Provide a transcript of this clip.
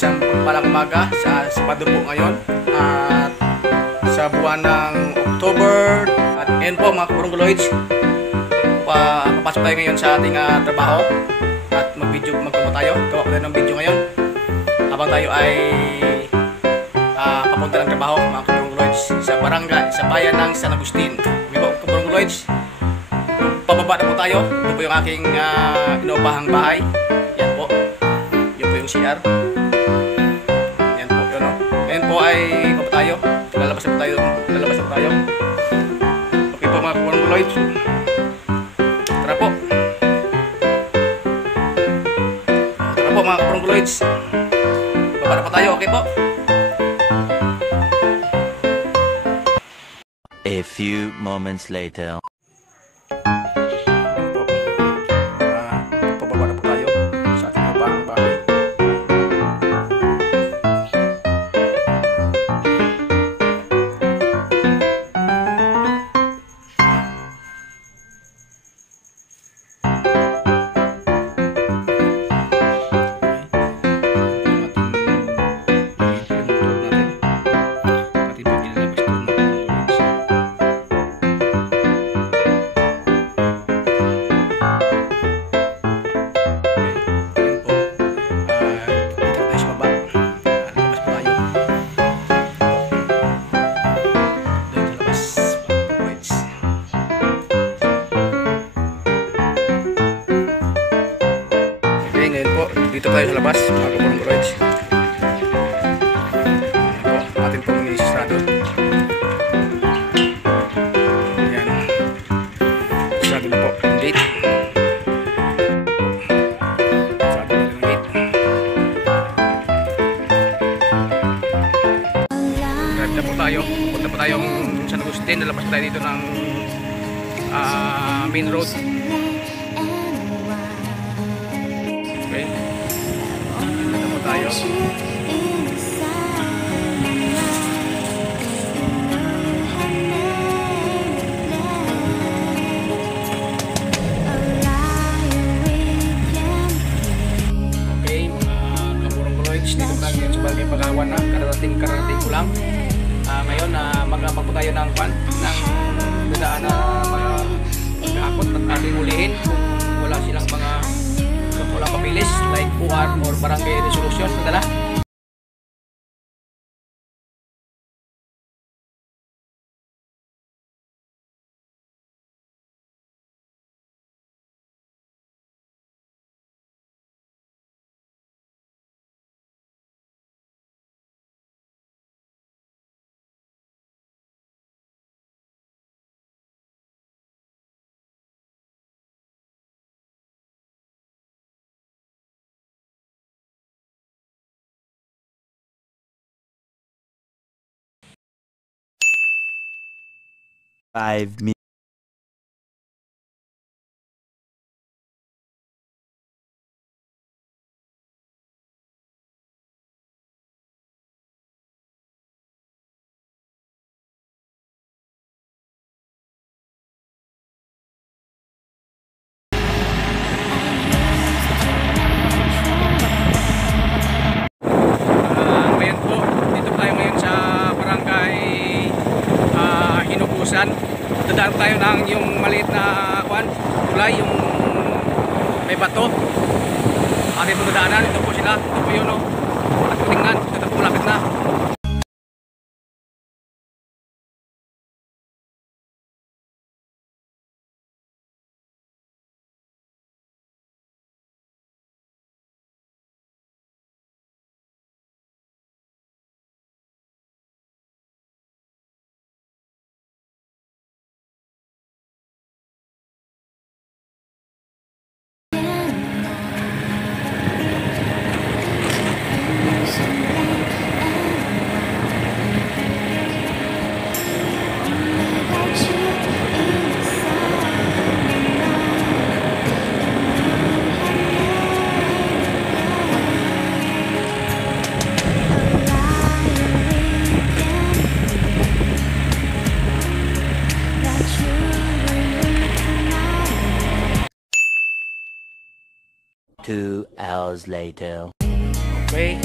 isang palang umaga sa Sabado po ngayon at sa buwan ng October. At ngayon po mga kaburungguloids, papasok tayo ngayon sa ating trabaho at magkuha tayo. Gawa ko tayo ng video ngayon habang tayo ay papunta ng trabaho mga kaburungguloids sa barangay, sa bayan ng San Agustin. Okay po kaburungguloids, pababa na po tayo. Ito po yung aking inuupahang bahay. Yan po, yun po yung CR. Yan po yun, no? Ngayon po ay tayo. Lalabas na po tayo. Okay po mga kaburungguloids, tara po. Tara po mga kaburungguloids, baba na po tayo. Okay po. A few moments later. Pababa na po tayo sa ating upahang bahay. Dito tayo sa labas, mga kaburungguloids. Atin pong isisado. Ayan. Isado na po ang gate. Isado na ang gate. Drive na po tayo. Punta po tayong San Agustin. Nalabas tayo dito ng main road. Okay. Tayo. Okay, mga kaburungguloids, dito tayo ngayon sa Barangay Pagawan na karating ko lang. Ngayon mag-apak po tayo ng dadaan na mga mag-aakot at ating hulihin kung wala silang mga walang papilis like UR or barangay resolution. Madala. Five minutes. Dadaan tayo ng yung maliit na tulay, yung may bato. Atin po dadaanan, ito po sila, ito po yun, no? At tingnan, ito po lapit na. Two hours later. Okay.